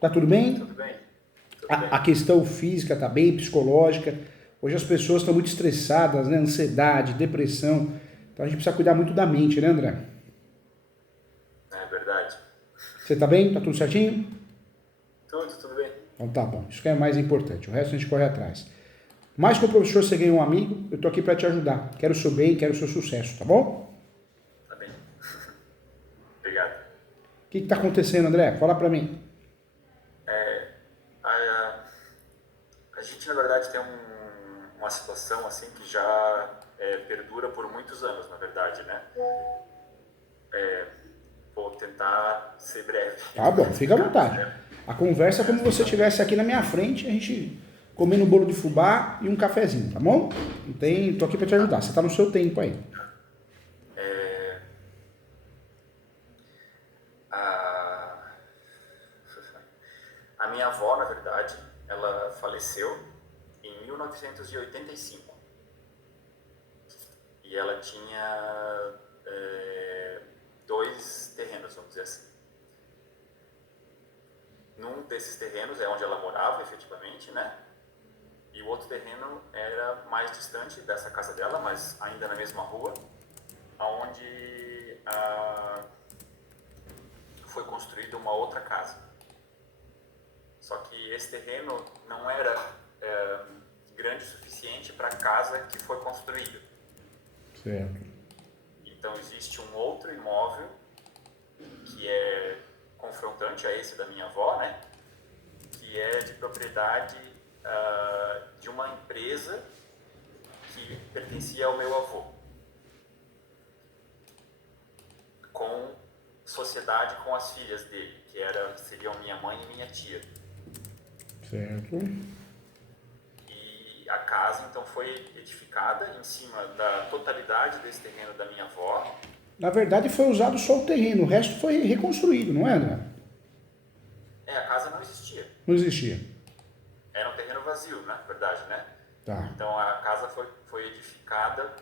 Tá tudo bem? Tudo bem? Tudo bem. A questão física tá bem, psicológica. Hoje as pessoas estão muito estressadas, né? Ansiedade, depressão. Então a gente precisa cuidar muito da mente, né, André? É verdade. Você tá bem? Tá tudo certinho? Tudo bem. Então tá bom. Isso que é mais importante. O resto a gente corre atrás. Mais que o professor você ganha um amigo, eu tô aqui para te ajudar. Quero o seu bem, quero o seu sucesso, tá bom? Tá bem. Obrigado. O que tá acontecendo, André? Fala para mim. A, a gente, na verdade, tem uma situação assim que já perdura por muitos anos, na verdade, né? Vou tentar ser breve Tá para bom, fica à explicar. vontade. A conversa é como se você estivesse aqui na minha frente, a gente comendo um bolo de fubá e um cafezinho, tá bom? Não tem, tô aqui para te ajudar. Você tá no seu tempo aí. É, a, a minha avó, na verdade, ela faleceu em 1985. E ela tinha dois terrenos, vamos dizer assim. Num desses terrenos é onde ela morava, efetivamente, né? E o outro terreno era mais distante dessa casa dela, mas ainda na mesma rua, onde foi construída uma outra casa. Só que esse terreno não era grande o suficiente para a casa que foi construída. Certo. Então existe um outro imóvel que é confrontante a esse da minha avó, né? Que é de propriedade de uma empresa que pertencia ao meu avô, com sociedade com as filhas dele, que seriam minha mãe e minha tia. Certo. E a casa então foi edificada em cima da totalidade desse terreno da minha avó. Na verdade foi usado só o terreno, o resto foi reconstruído, não é, André? A casa não existia. Não existia. Era um terreno vazio, na verdade, né? Tá. Então a casa foi edificada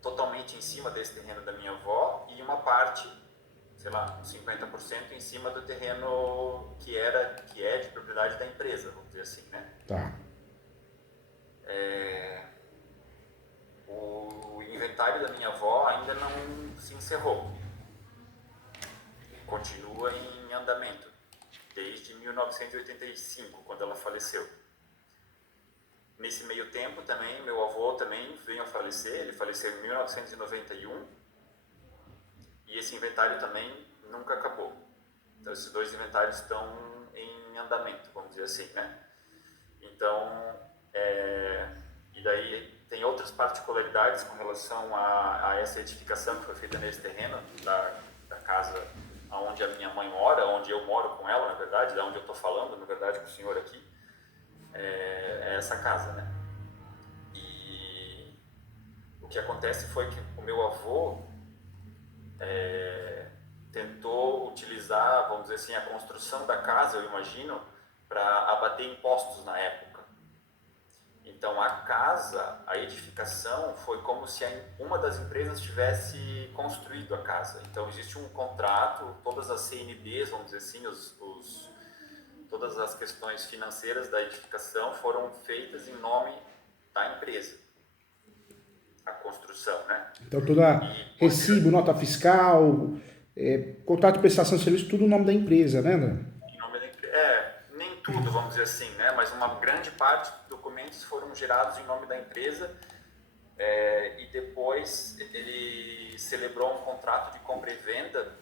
totalmente em cima desse terreno da minha avó e uma parte, sei lá, 50% em cima do terreno que é de propriedade da empresa, vamos dizer assim, né? Tá. O inventário da minha avó ainda não se encerrou. Continua em andamento desde 1985, quando ela faleceu. Nesse meio tempo também, meu avô também veio a falecer, ele faleceu em 1991 e esse inventário também nunca acabou. Então esses dois inventários estão em andamento, vamos dizer assim, né? Então, e daí tem outras particularidades com relação a essa edificação que foi feita nesse terreno da casa onde a minha mãe mora, onde eu moro com ela, na verdade, da onde eu estou falando, na verdade, com o senhor aqui, é essa casa, né? E o que acontece foi que o meu avô tentou utilizar, vamos dizer assim, a construção da casa, eu imagino, para abater impostos na época. Então a casa, a edificação, foi como se uma das empresas tivesse construído a casa. Então existe um contrato, todas as CNDs, vamos dizer assim, todas as questões financeiras da edificação foram feitas em nome da empresa. A construção, né? Então toda E recibo, nota fiscal, contrato de prestação de serviço, tudo no nome da empresa, né, André? em nome da empresa. Nem tudo, vamos dizer assim, né? Mas uma grande parte dos documentos foram gerados em nome da empresa. E depois ele celebrou um contrato de compra e venda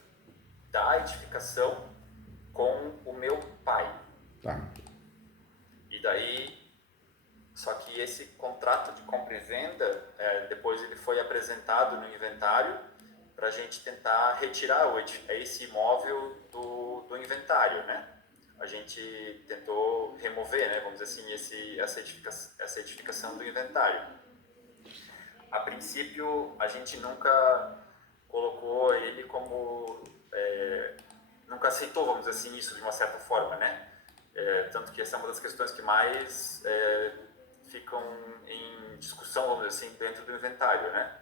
da edificação com o meu pai. Tá. E daí, só que esse contrato de compra e venda, depois ele foi apresentado no inventário para a gente tentar retirar esse imóvel do inventário, né? A gente tentou remover, né, vamos dizer assim, essa edificação do inventário. A princípio, a gente nunca colocou ele como... nunca aceitou, vamos dizer assim, isso de uma certa forma, né? Tanto que essa é uma das questões que mais ficam em discussão, vamos dizer assim, dentro do inventário, né?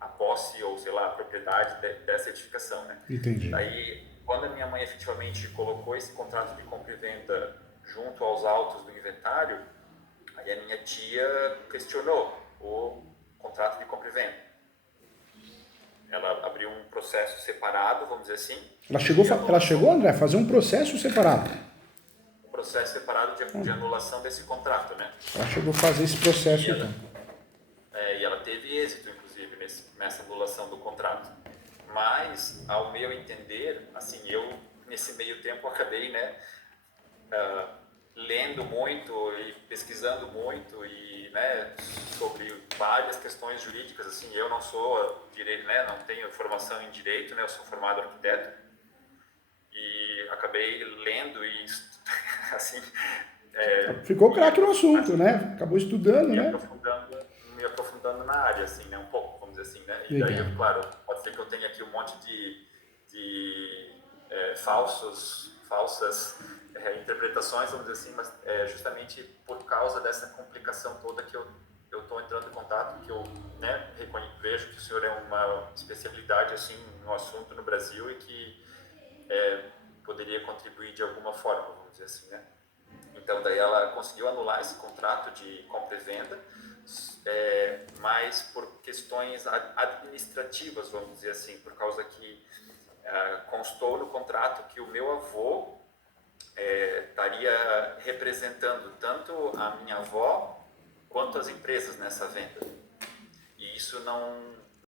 A posse ou, sei lá, a propriedade dessa edificação, né? Entendi. Daí quando a minha mãe efetivamente colocou esse contrato de compra e venda junto aos autos do inventário, aí a minha tia questionou o contrato de compra e venda. Ela abriu um processo separado, vamos dizer assim. Ela chegou, André, a fazer um processo separado. Um processo separado de anulação desse contrato, né? Ela chegou a fazer esse processo, E ela, então. e ela teve êxito, inclusive, nessa anulação do contrato. Mas, ao meu entender, assim, eu, nesse meio tempo, acabei, né, lendo muito e pesquisando muito e, né, sobre várias questões jurídicas. Assim, eu não sou direito, né, não tenho formação em direito, né, eu sou formado arquiteto e acabei lendo e assim Ficou craque no assunto, né? Acabou estudando, me né? aprofundando me aprofundando na área, assim, né, um pouco, vamos dizer assim, né. E Legal. daí, claro, pode ser que eu tenha aqui um monte de falsas interpretações, vamos dizer assim, mas justamente por causa dessa complicação toda que eu estou entrando em contato, que eu, né, vejo que o senhor é uma especialidade assim no assunto no Brasil e que poderia contribuir de alguma forma, vamos dizer assim, né? Então daí ela conseguiu anular esse contrato de compra e venda, mas por questões administrativas, vamos dizer assim, por causa que constou no contrato que o meu avô estaria representando tanto a minha avó quanto as empresas nessa venda. E isso